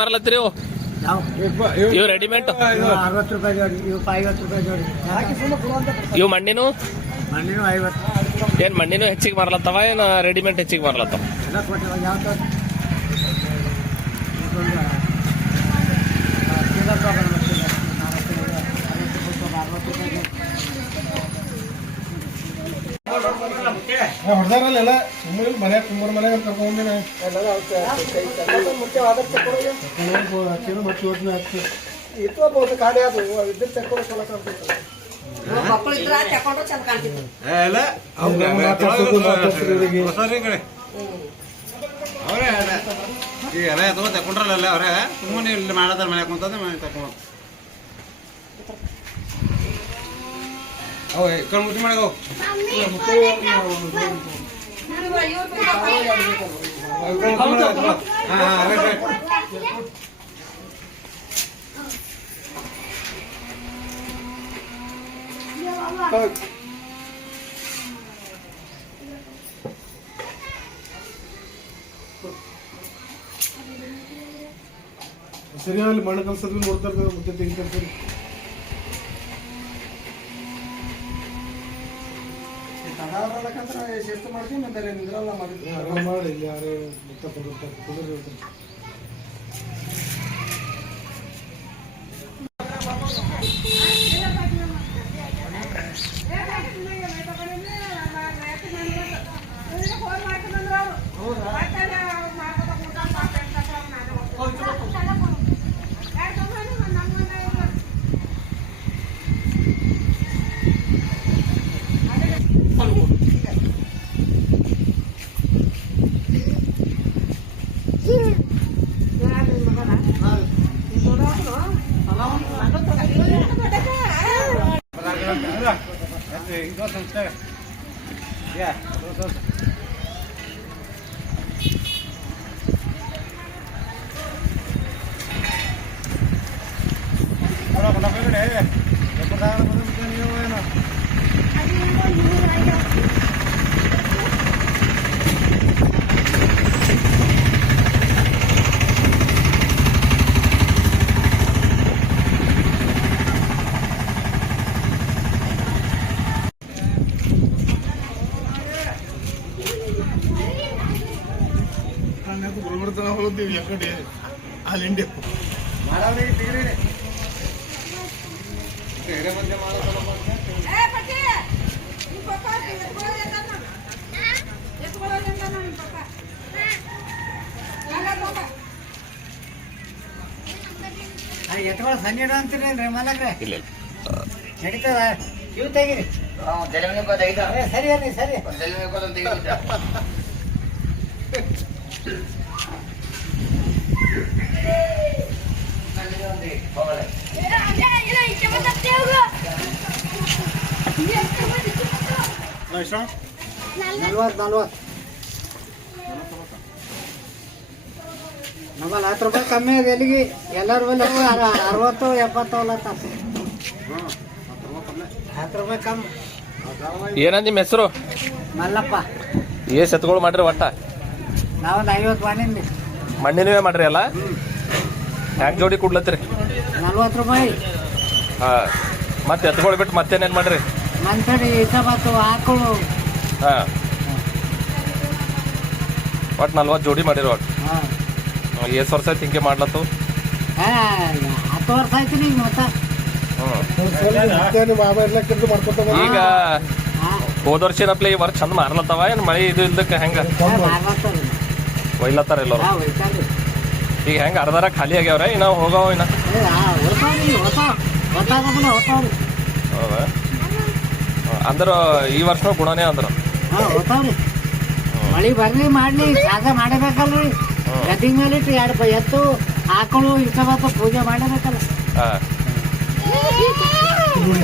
ಮಾರ್ಲತ್ತೀರಿ ಇವು ರೆಡಿಮೇಡ್ 60 ರೂಪಾಯಿ ಜೋಡಿ, ಇವು 50 ರೂಪಾಯಿ ಜೋಡಿ. ಇವು ಮಣ್ಣಿನು ಮಣ್ಣಿನೂ 50. ಏನ್ ಮಣ್ಣಿನೂ ಹೆಚ್ಚಿಗೆ ಮಾರ್ಲತ್ತವ ಏನ್ ರೆಡಿಮೇಡ್ ಹೆಚ್ಚಿಗೆ ಮಾರ್ಲತ್ತವ? ಎಲ್ಲ ಕೊಟ್ಟಿವ ಯಾವ ಹೊಡೆದಾರಲ್ಲ ಮನೆ ಕುಂಬರ್ ಮನೆ ಕರ್ಕೊಂಡಿ ಇತ್ತು ಕಾಡಿ ಅದು ಇದ್ರ ತಕ್ಕೊಂಡು ಚಲೋ ಕಾಣ್ತಿತ್ತು. ಮಕ್ಕಳು ಇದ್ರ ತಕೊಂಡು ಚಂದ ಕಾಣ್ತಿತ್ತು. ಅವರೇ ಈಗ ಎಲ್ಲ ಎತ್ಕೊ ತಕೊಂಡ್ರಲ್ಲ ಅವರೇ ಸುಮ್ಮನೆ ಇಲ್ಲಿ ಮಾಡತಾರ ಮನೆ ಕುಂತದ ಮನೆ ತಕೊಂಡು ಅವ ಕಣ್ ಮುಚ್ಚಿ ಮಾಡೋ ಸರಿ ಅಲ್ಲಿ ಮಣ್ಣು ಕಲ್ಸದ್ ನೋಡ್ತಾರ ಮುದ್ದೆ ತೆಗಿತಾರೆ. ಶಿಸ್ತು ಮಾಡ್ತೀವಿ ಮತ್ತೆ ನಿಂದ್ರಲ್ಲ ಮಾಡಿ ಯಾರೇ ಮುತ್ತ ಕುದುರೆ ఎక్కడి వాళ్ళిండి ಎತ್ಕೊಳ್ಳೋ ಸಣ್ಣ ಅಂತೀರೇನ್ರಿ ಮಲಗ್ರೆ ಇಲ್ಲ ನಡೀತದ ಇವು ತೆಗಿರಿ ಸರಿ ಅರಿ ಸರಿ ನಮ್ಮಲ್ಲಿ 10 ರೂಪಾಯಿ ಕಮ್ಮಿ ಇದೆ ಎಲ್ಲಿಗೆ ಎಲ್ಲರ ಬಲ್ಲಿ 60 70 ಅವಲತ್ತ 10 ರೂಪಾಯಿ ಕಮ್ಮಿ. ಏನಂದ ನಿಮ್ಮ ಹೆಸರು? ಮಲ್ಲಪ್ಪ. ಏಸ್ ಎತ್ಗಳು ಮಾಡ್ರಿ ಒಟ್ಟ? ನಾವೊಂದು 50 ಮಣ್ಣಿಂದ ಮಣ್ಣಿನವೇ ಮಾಡ್ರಿ ಅಲ್ಲ? ಹ್ಯಾಂಗ ಜೋಡಿ ಕೊಡ್ಲತ್ತೀರಿ? 40 ರೂಪಾಯಿ. ಹಾ ಮತ್ತೆ ಎತ್ಕೊಳ್ ಬಿಟ್ಟು ಮತ್ತೇನೇನ್ ಮಾಡ್ರಿ? ಮಂತಡಿ ಇಸಬತ್ತು ಆಕಳು. ಹಾ ಒಟ್ಟು 40 ಜೋಡಿ ಮಾಡಿರಿ ಒಟ್ಟು. ಎಷ್ಟು ವರ್ಷ ಆಯ್ತು ಹಿಂಗೆ ಮಾಡ್ಲತ್ತು? 10 ವರ್ಷ ಆಯ್ತು ಈಗ ಮತ್ತೆ. ಈಗ ಹೋದ ವರ್ಷ ಏನಪ್ಲೆ ಈ ವರ್ಷ ಚಂದ ಮಾರ್ಲತ್ತವ ಏನ್ ಮಳೆ ಇದು ಇಲ್ದಕ್ಕೆ ಹೆಂಗ ಒಯ್ಲತ್ತಾರ ಎಲ್ಲರು? ಈಗ ಹೆಂಗ ಅರ್ಧಾರ ಖಾಲಿ ಆಗ್ಯಾವ್ರ ಇನ್ನ ಹೋಗವ ಇನ್ನ? ಹೌದಾ? ಅಂದ್ರ ಈ ವರ್ಷ ಗುಣನೇ ಅಂದ್ರ ಮಳಿ ಬರ್ಲಿ ಮಾಡ್ಲಿ ಸಾಧ ಮಾಡಬೇಕಲ್ರಿ. ಗದ್ದಿ ಮೇಲೆ ಇಟ್ಟು 2 ಎತ್ತು ಆಕಳು ಇಷ್ಟ ಪೂಜೆ ಮಾಡಬೇಕಲ್ಲ.